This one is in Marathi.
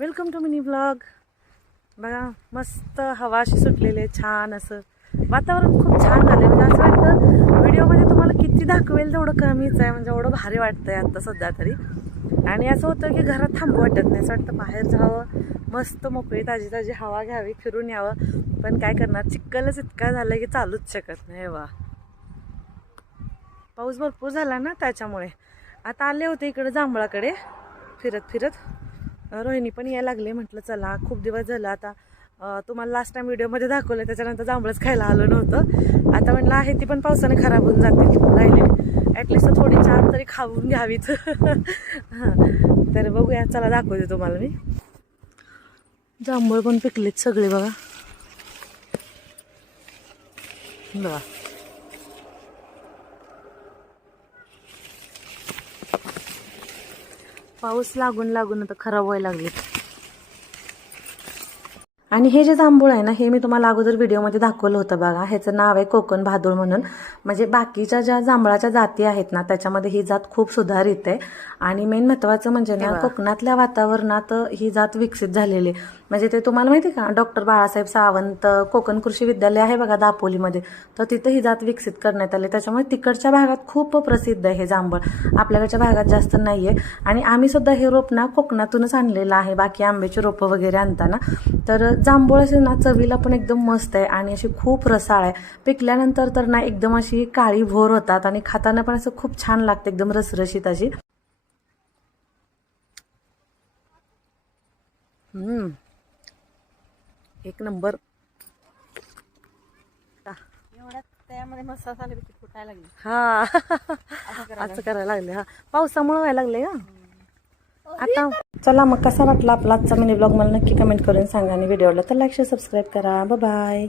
वेलकम टू मिनी ब्लॉग बघा मस्त हवा अशी सुटलेली आहे छान असं. वातावरण खूप छान झालं म्हणजे असं वाटतं व्हिडिओमध्ये तुम्हाला किती दाखवेल तेवढं कमीच आहे. म्हणजे एवढं भारी वाटतंय आत्ता सध्या तरी. आणि असं होतं की घरात थांबू वाटत नाही. असं वाटतं बाहेर जावं मस्त मोकळी ताजी ताजी हवा घ्यावी फिरून यावं. पण काय करणार? चिक्कलच इतका झालं की चालूच शकत नाही. वा. पाऊस भरपूर झाला ना त्याच्यामुळे. आता आले होते इकडे जांभळाकडे. फिरत फिरत रोहिणी पण यायला लागले म्हटलं चला खूप दिवस झालं आता तुम्हाला लास्ट टाइम व्हिडिओमध्ये दाखवलं त्याच्यानंतर जांभळच खायला आलं नव्हतं. आता म्हटलं आहे ती पण पावसाने खराब होऊन जाते राहिले ॲटलिस्ट थोडी चार तरी खाऊन घ्यावीत. तर बघूया चला दाखवते तुम्हाला मी. जांभूळ पण पिकलेत सगळे बघा. बघा. पाऊस लागून लागून आता खराब व्हायला लागले. आणि हे जे जांभूळ आहे ना हे मी तुम्हाला अगोदर व्हिडिओमध्ये दाखवलं होतं बघा. ह्याचं नाव आहे कोकण बहादूर म्हणून. म्हणजे बाकीच्या ज्या जांभळाच्या जाती आहेत ना त्याच्यामध्ये ही जात खूप सुधारित आहे. आणि मेन महत्वाचं म्हणजे ना कोकणातल्या वातावरणात ही जात विकसित झालेली आहे. म्हणजे ते तुम्हाला माहिती आहे का? डॉक्टर बाळासाहेब सावंत कोकण कृषी विद्यालय आहे बघा दापोलीमध्ये. तर तिथं ही जात विकसित करण्यात आली. त्याच्यामुळे तिकडच्या भागात खूप प्रसिद्ध आहे जांभळ. आपल्याकडच्या भागात जास्त नाही आहे आणि आम्ही सुद्धा हे रोप ना कोकणातूनच आणलेलं आहे. बाकी आंब्याची रोपं वगैरे आणताना. तर जांभूळ असे ना चवीला पण एकदम मस्त आहे आणि अशी खूप रसाळ आहे. पिकल्यानंतर तर ना एकदम अशी काळी भोर होतात आणि खाताना पण असं खूप छान लागते एकदम रसरशीत अशी. हम्म. एक नंबर. त्यामध्ये मसाला आले की फुटायला लागली. हा. असं करायला लागले. हा. पावसामुळे व्हायला लागले का आता चला मग कसा वाटला आपला आजचा मिनी ब्लॉग मला नक्की कमेंट करून सांगा आणि व्हिडिओला तर लाईक शेअर सबस्क्राईब करा. बाय